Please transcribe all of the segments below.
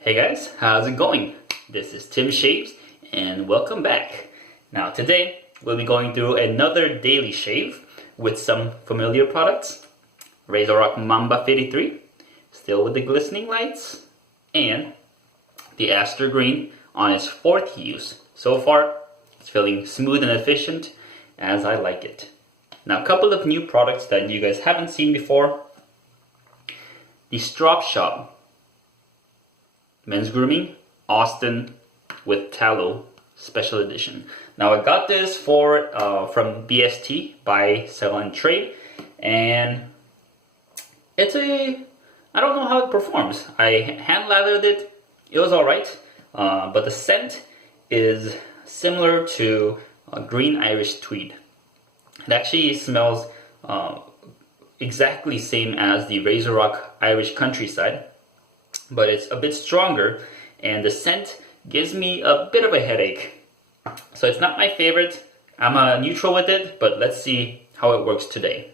Hey guys, how's it going? This is Tim Shaves and welcome back. Now today we'll be going through another daily shave with some familiar products. Razorock Mamba 53, still with the glistening lights, and the Astra Green on its fourth use. So far it's feeling smooth and efficient as I like it. Now a couple of new products that you guys haven't seen before. The Strop Shoppe Men's Grooming Austin with Tallow Special Edition. Now I got this from BST, Buy, Sell and Trade, and I don't know how it performs. I hand lathered it, it was alright, but the scent is similar to Green Irish Tweed. It actually smells exactly same as the Razorock Irish Countryside, but it's a bit stronger, and the scent gives me a bit of a headache. So it's not my favorite. I'm neutral with it, but let's see how it works today.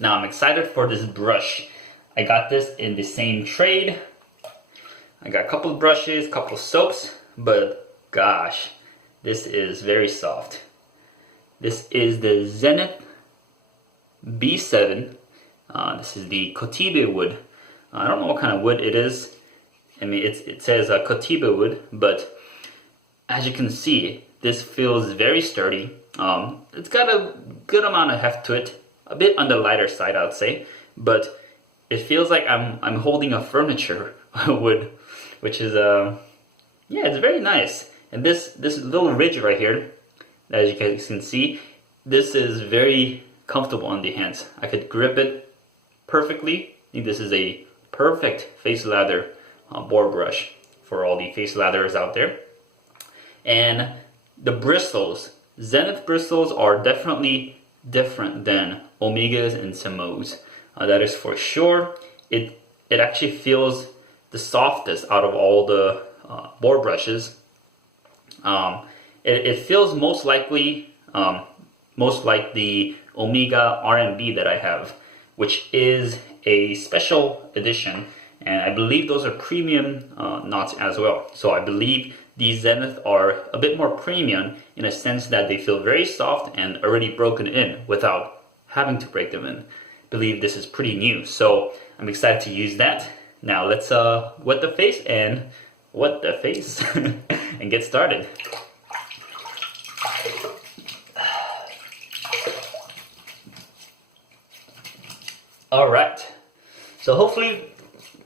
Now I'm excited for this brush. I got this in the same trade. I got a couple of brushes, couple of soaps, but gosh, this is very soft. This is the Zenith B7. This is the Kotibe wood. I don't know what kind of wood it is. I mean, it says Kotibe wood, but as you can see, this feels very sturdy. It's got a good amount of heft to it, a bit on the lighter side, I would say, but it feels like I'm holding a furniture wood, which is yeah, it's very nice. And this little ridge right here, as you guys can see, this is very comfortable on the hands. I could grip it perfectly. I think this is a perfect face lather boar brush for all the face lathers out there. And the bristles, Zenith bristles are definitely different than Omegas and Samos. That is for sure. It actually feels the softest out of all the boar brushes. It feels most like the Omega R&B that I have, which is a special edition, and I believe those are premium knots as well. So I believe these Zenith are a bit more premium in a sense that they feel very soft and already broken in without having to break them in. I believe this is pretty new, so I'm excited to use that. Now let's wet the face and get started. Alright, so hopefully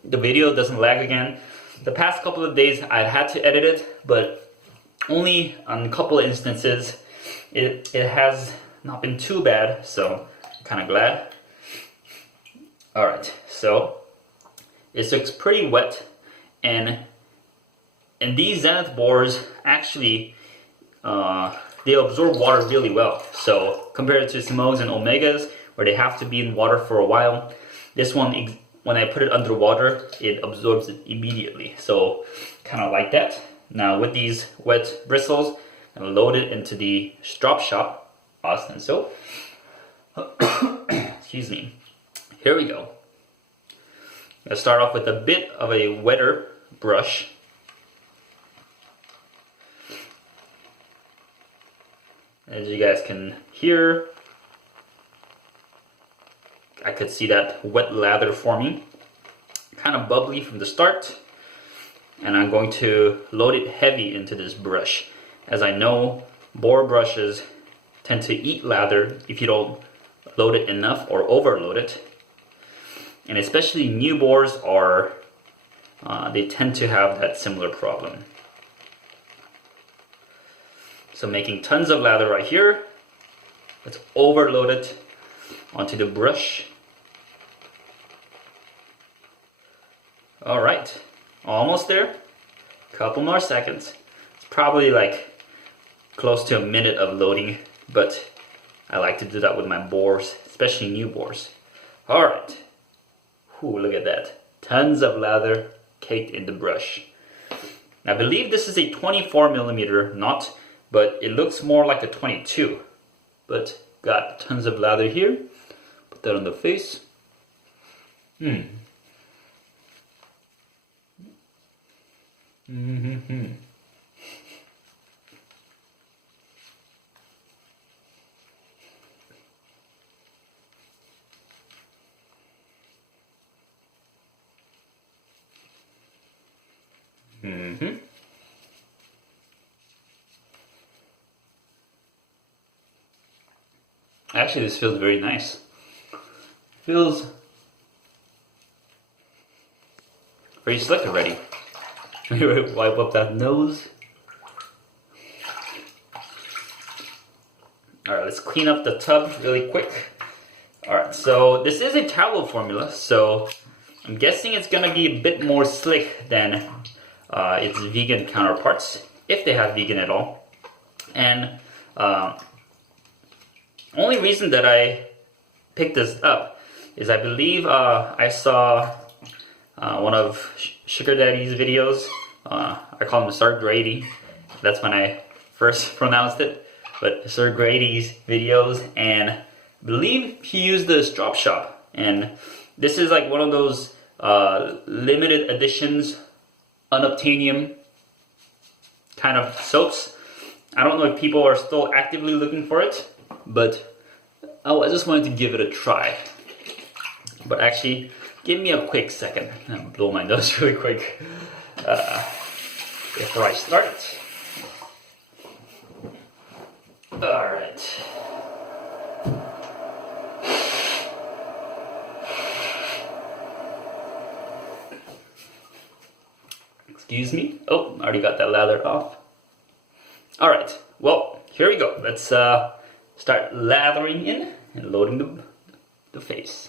the video doesn't lag again. The past couple of days I had to edit it, but only on a couple of instances. It has not been too bad, so I'm kind of glad. Alright, so it looks pretty wet, and these Zenith boars actually they absorb water really well. So compared to Samos and Omegas, where they have to be in water for a while, this one, when I put it underwater, it absorbs it immediately. So kind of like that. Now with these wet bristles, I'm gonna load it into the Strop Shoppe Austin soap. Excuse me. Here we go. I'm gonna start off with a bit of a wetter brush. As you guys can hear, I could see that wet lather forming, kind of bubbly from the start, and I'm going to load it heavy into this brush, as I know boar brushes tend to eat lather if you don't load it enough or overload it, and especially new boars are they tend to have that similar problem. So making tons of lather right here. Let's overload it onto the brush. Alright, almost there. Couple more seconds. It's probably like close to a minute of loading, but I like to do that with my boars, especially new boars. Alright. Ooh, look at that. Tons of lather caked in the brush. I believe this is a 24mm knot, but it looks more like a 22. But got tons of lather here. Put that on the face. Mm-hmm. Mm-hmm. Actually, this feels very nice. Feels very slick already. Wipe up that nose. Alright, let's clean up the tub really quick. Alright, so this is a tallow formula, so I'm guessing it's gonna be a bit more slick than its vegan counterparts, if they have vegan at all. And only reason that I picked this up is I believe I saw one of Sugar Daddy's videos. I call him Sir Grady. That's when I first pronounced it. But Sir Grady's videos, and I believe he used the Strop Shoppe. And this is like one of those limited editions, unobtainium kind of soaps. I don't know if people are still actively looking for it, but I just wanted to give it a try. But actually, give me a quick second. I'm gonna blow my nose really quick before I start. Alright. Excuse me. Oh, I already got that lather off. Alright, well, here we go. Let's start lathering in and loading the face.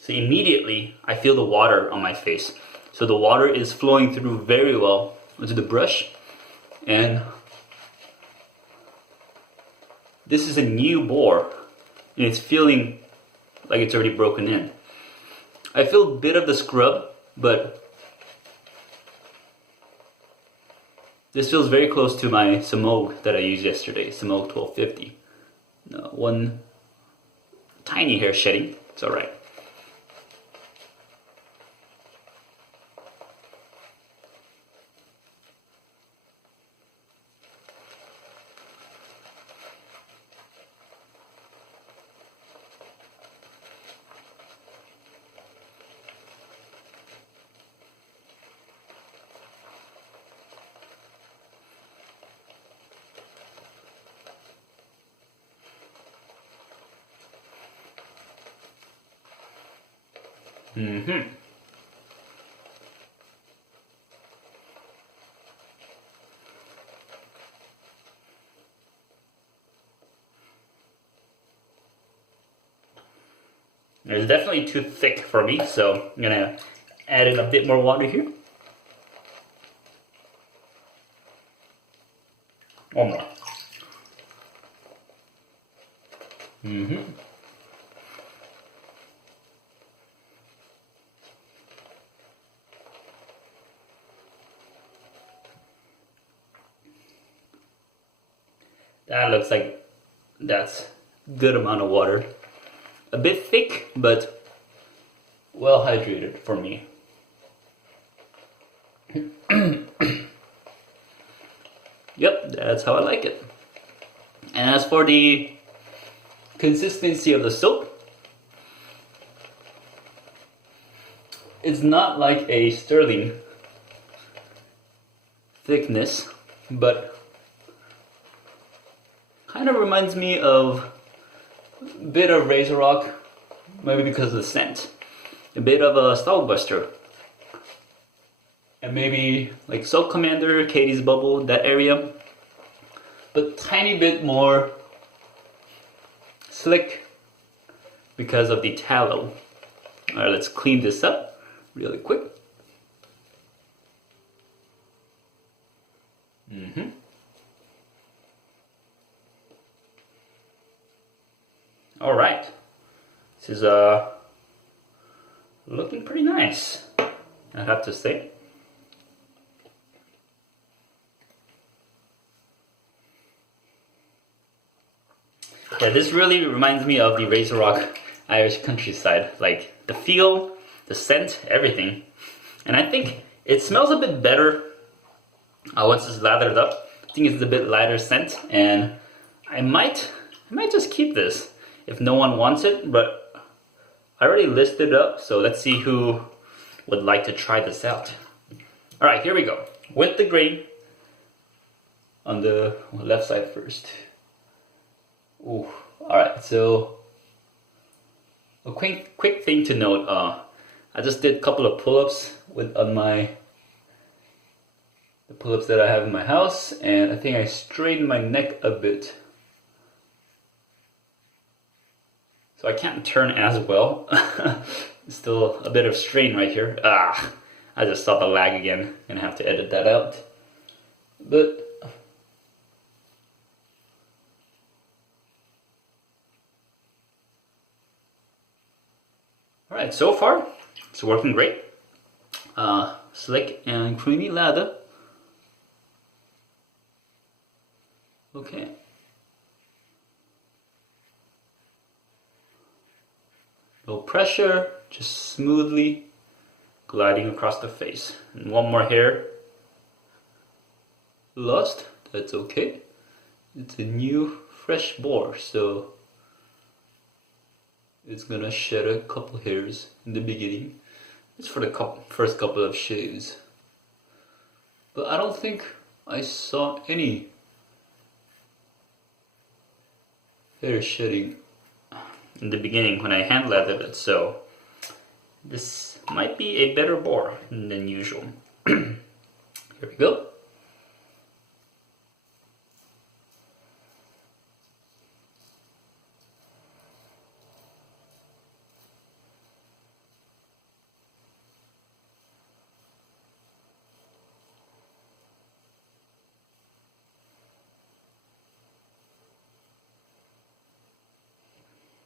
So immediately I feel the water on my face. So the water is flowing through very well onto the brush. And this is a new Boar, and it's feeling like it's already broken in. I feel a bit of the scrub, but this feels very close to my Samog that I used yesterday, Samog 1250. One tiny hair shedding, it's alright. It's definitely too thick for me, so I'm gonna add in a bit more water here. One more. That looks like that's good amount of water. A bit thick, but well hydrated for me. Yep, that's how I like it. And as for the consistency of the soap, it's not like a Stirling thickness, but kind of reminds me of a bit of Razorock, maybe because of the scent. A bit of a Stogbuster. And maybe like Soap Commander, Katie's Bubble, that area. But tiny bit more slick because of the tallow. Alright, let's clean this up really quick. Alright, this is looking pretty nice, I have to say. Yeah, this really reminds me of the Razorock Irish countryside. Like the feel, the scent, everything. And I think it smells a bit better once it's lathered up. I think it's a bit lighter scent, and I might just keep this if no one wants it, but I already listed it up, so let's see who would like to try this out. Alright, here we go. With the grain on the left side first. Ooh, alright, so a quick thing to note, I just did a couple of pull-ups on the pull-ups that I have in my house, and I think I straightened my neck a bit. So I can't turn as well. Still a bit of strain right here. I just saw the lag again. Gonna have to edit that out. But alright, so far it's working great. Slick and creamy lather. Okay. No pressure, just smoothly gliding across the face. And one more hair lost, that's okay. It's a new fresh boar, so it's gonna shed a couple hairs in the beginning. It's for the first couple of shaves. But I don't think I saw any hair shedding in the beginning when I hand lathered it, so this might be a better boar than usual. Here we go.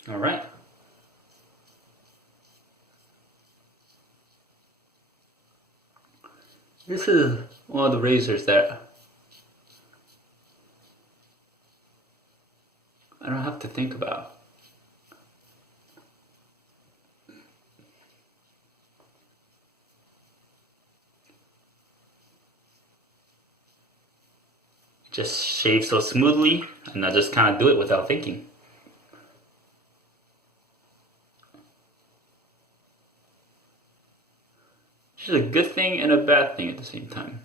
All right. This is one of the razors that I don't have to think about. It just shaves so smoothly, and I just kind of do it without thinking. Which is a good thing and a bad thing at the same time.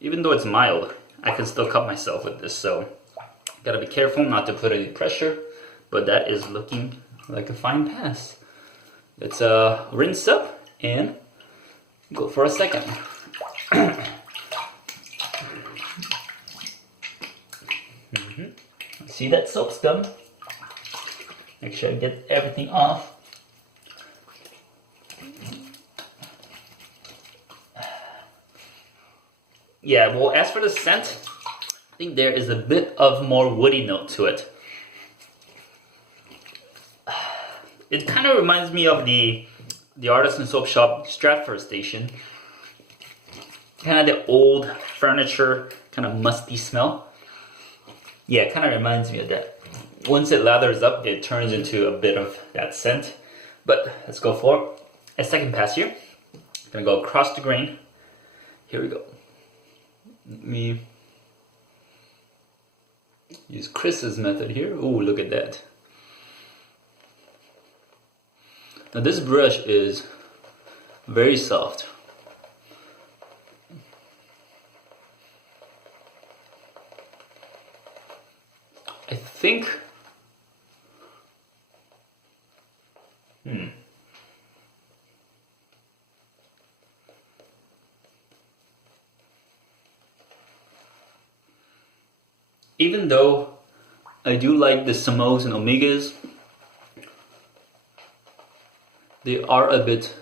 Even though it's mild, I can still cut myself with this, so gotta be careful not to put any pressure, but that is looking like a fine pass. Let's rinse up and go for a second. See that soap scum? Make sure I get everything off. Yeah, well, as for the scent, I think there is a bit of more woody note to it. It kind of reminds me of the Artisan Soap Shop Stratford station. Kind of the old furniture, kind of musty smell. Yeah, it kind of reminds me of that. Once it lathers up, it turns into a bit of that scent. But let's go for a second pass here. Gonna go across the grain. Here we go. Let me use Chris's method here. Oh, look at that. Now this brush is very soft. I think even though I do like the Samos and Omegas, they are a bit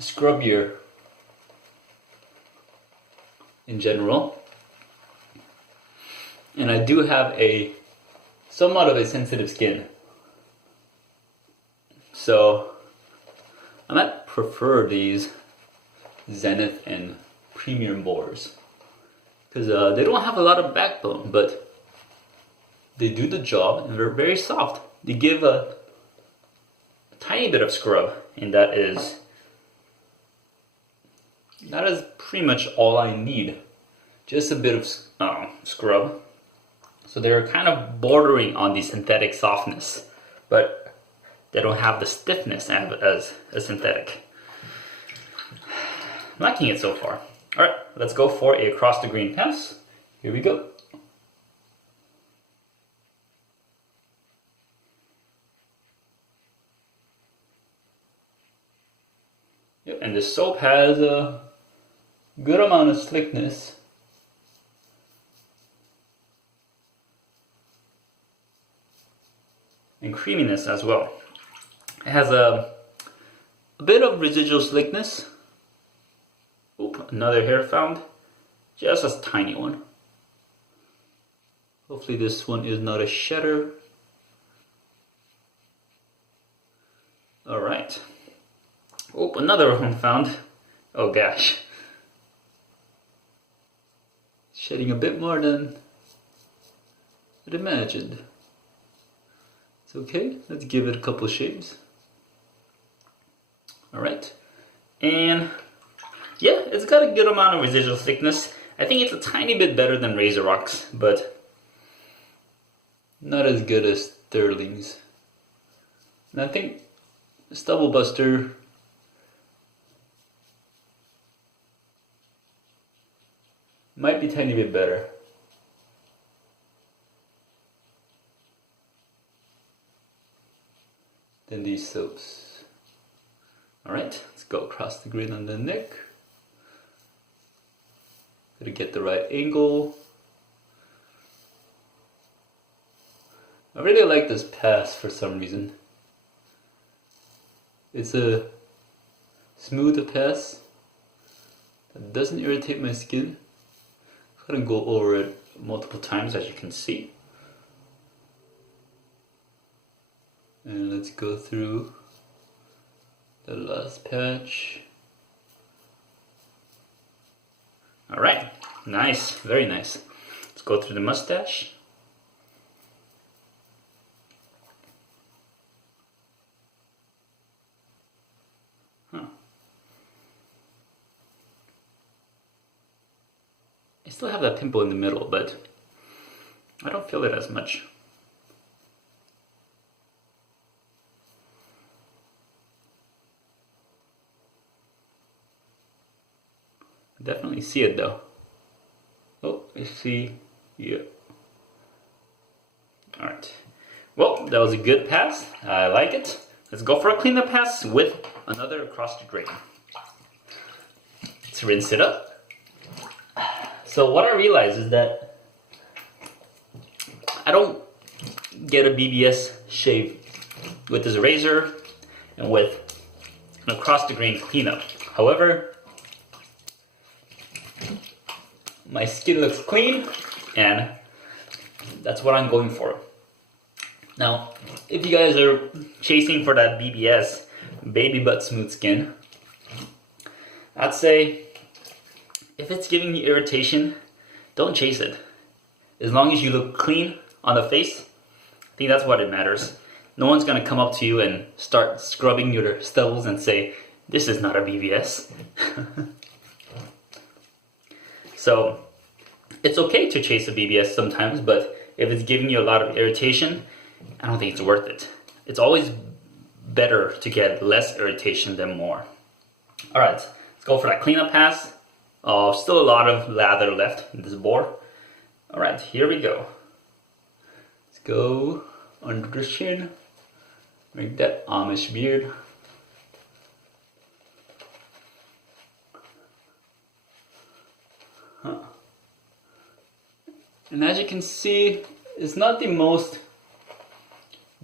scrubbier in general. And I do have somewhat of a sensitive skin. So I might prefer these Zenith and premium boars. Because they don't have a lot of backbone, but they do the job and they're very soft. They give a tiny bit of scrub, and that is pretty much all I need. Just a bit of scrub. So they're kind of bordering on the synthetic softness, but they don't have the stiffness as a synthetic. I'm liking it so far. Alright, let's go for a across the green pass. Here we go. Yep, and the soap has a good amount of slickness. And creaminess as well. It has a bit of residual slickness. Oop, another hair found. Just a tiny one. Hopefully this one is not a shedder. Alright. Oh, another one found. Oh gosh. Shedding a bit more than I'd imagined. It's okay, let's give it a couple shaves. Alright. And yeah, it's got a good amount of residual thickness. I think it's a tiny bit better than Razorock's, but not as good as Stirling's. And I think Stubble Buster might be a tiny bit better. Than these soaps. Alright, let's go across the grid on the neck. Gotta get the right angle. I really like this pass for some reason. It's a smooth pass that doesn't irritate my skin. I'm gonna go over it multiple times, as you can see. And let's go through the last patch. Alright, nice, very nice. Let's go through the mustache. Huh. I still have that pimple in the middle, but I don't feel it as much. Definitely see it though. Oh, I see. Yeah. Alright. Well, that was a good pass. I like it. Let's go for a cleanup pass with another across the grain. Let's rinse it up. So what I realized is that I don't get a BBS shave with this razor and with an across the grain cleanup. However, my skin looks clean, and that's what I'm going for. Now, if you guys are chasing for that BBS, baby butt smooth skin, I'd say if it's giving you irritation, don't chase it. As long as you look clean on the face, I think that's what it matters. No one's gonna come up to you and start scrubbing your stubbles and say, this is not a BBS. So, it's okay to chase a BBS sometimes, but if it's giving you a lot of irritation, I don't think it's worth it. It's always better to get less irritation than more. Alright, let's go for that cleanup pass. Still a lot of lather left in this boar. Alright, here we go. Let's go under the chin. Make that Amish beard. And as you can see, it's not the most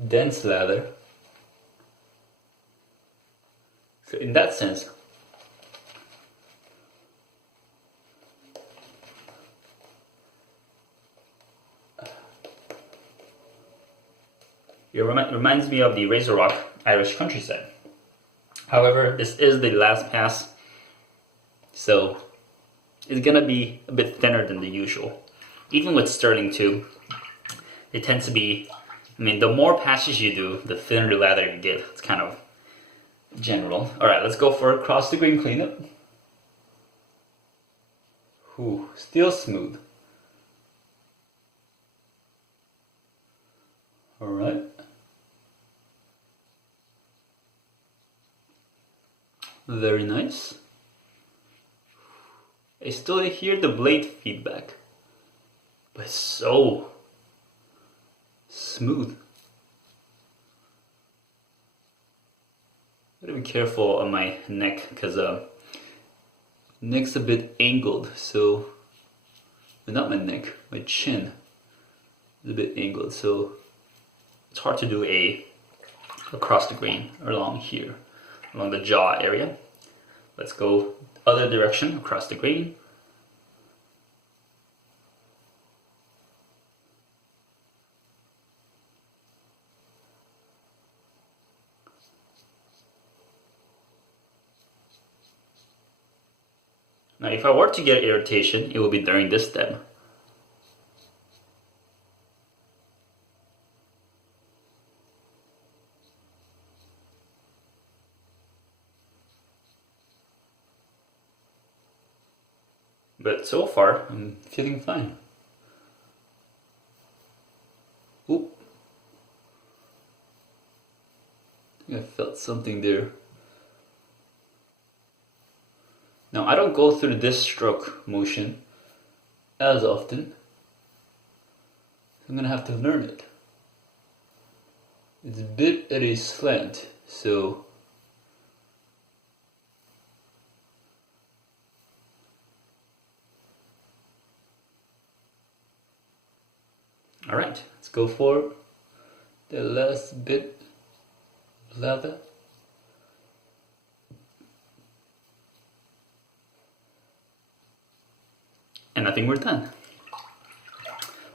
dense lather. So in that sense, it reminds me of the Razorock Irish Countryside. However, this is the last pass, so is gonna be a bit thinner than the usual. Even with Stirling too, they tend to be, I mean, the more patches you do, the thinner the lather you get. It's kind of general. Alright, let's go for across the green cleanup. Ooh, still smooth. Alright. Very nice. I still hear the blade feedback, but it's so smooth. Gotta be careful on my neck because neck's a bit angled, so not my neck, my chin is a bit angled, so it's hard to do a across the grain along here, along the jaw area. Let's go other direction across the grain. Now if I were to get irritation, it will be during this stem. But so far, I'm feeling fine. Oop. I think I felt something there. Now I don't go through this stroke motion as often. I'm gonna have to learn it. It's a bit at a slant, so alright, let's go for the last bit of lather. And I think we're done.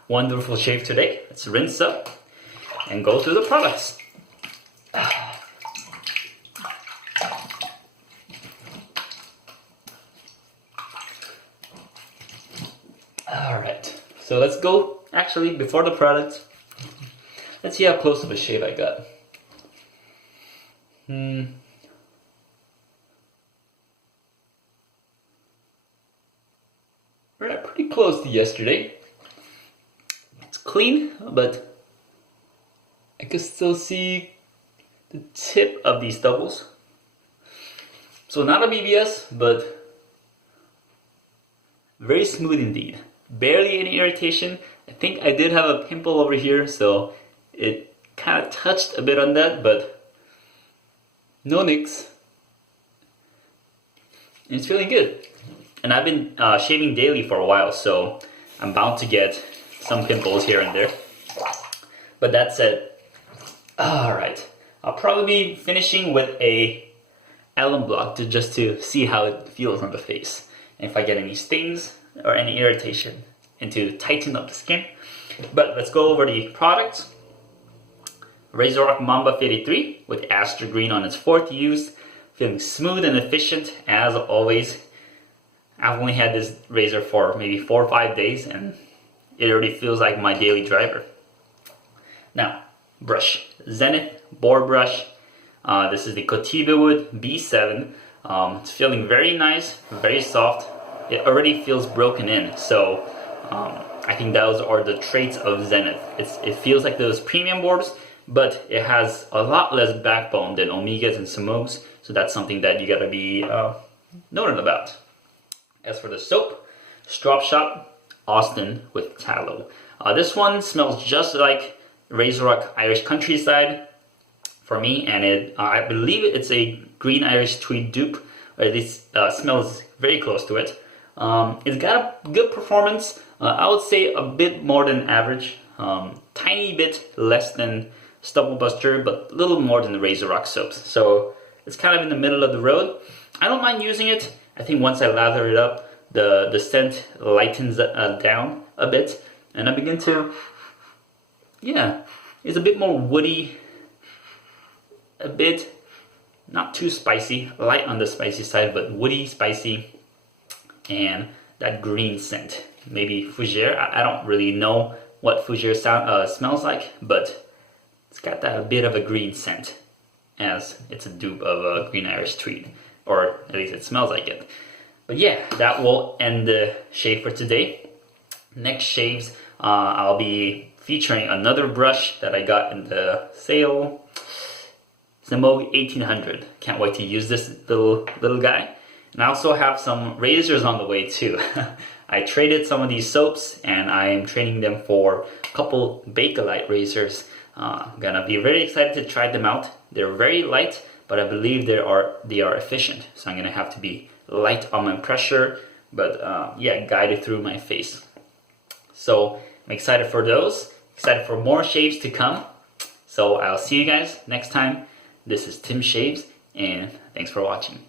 Wonderful shave today. Let's rinse up and go through the products. Alright, so let's go. Actually, before the products, let's see how close of a shave I got. We're pretty close to yesterday. It's clean, but I can still see the tip of these stubbles. So not a BBS, but very smooth indeed. Barely any irritation. I think I did have a pimple over here, so it kind of touched a bit on that, but no nicks. And it's feeling good. And I've been shaving daily for a while, so I'm bound to get some pimples here and there. But that said, alright, I'll probably be finishing with a alum block just to see how it feels on the face. And if I get any stings or any irritation, and to tighten up the skin. But let's go over the products. Razorock Mamba 53 with Astra Green on its 4th use. Feeling smooth and efficient as always. I've only had this razor for maybe 4 or 5 days and it already feels like my daily driver. Now, brush. Zenith Boar brush. This is the Kotibe wood B7. It's feeling very nice, very soft. It already feels broken in, so I think those are the traits of Zenith. It feels like those premium boards, but it has a lot less backbone than Omegas and Simoes, so that's something that you gotta be noted about. As for the soap, Strop Shoppe Austin with tallow. This one smells just like Razorock Irish Countryside for me, and I believe it's a green Irish tweed dupe, or at least smells very close to it. It's got a good performance. I would say a bit more than average, tiny bit less than Stubble Buster, but a little more than the Razorock soaps. So it's kind of in the middle of the road. I don't mind using it. I think once I lather it up, the scent lightens down a bit, and I begin to, yeah, it's a bit more woody, a bit not too spicy, light on the spicy side, but woody, spicy. And that green scent. Maybe fougere. I don't really know what fougere smells like, but it's got that bit of a green scent, as it's a dupe of a green Irish tweed, or at least it smells like it. But yeah, that will end the shave for today. Next shaves, I'll be featuring another brush that I got in the sale. It's the Moog 1800. Can't wait to use this little guy. And I also have some razors on the way too. I traded some of these soaps and I am trading them for a couple Bakelite razors. I'm gonna be very excited to try them out. They're very light, but I believe they are efficient. So I'm gonna have to be light on my pressure, but yeah, guided through my face. So I'm excited for those, excited for more shaves to come. So I'll see you guys next time. This is Tim Shaves, and thanks for watching.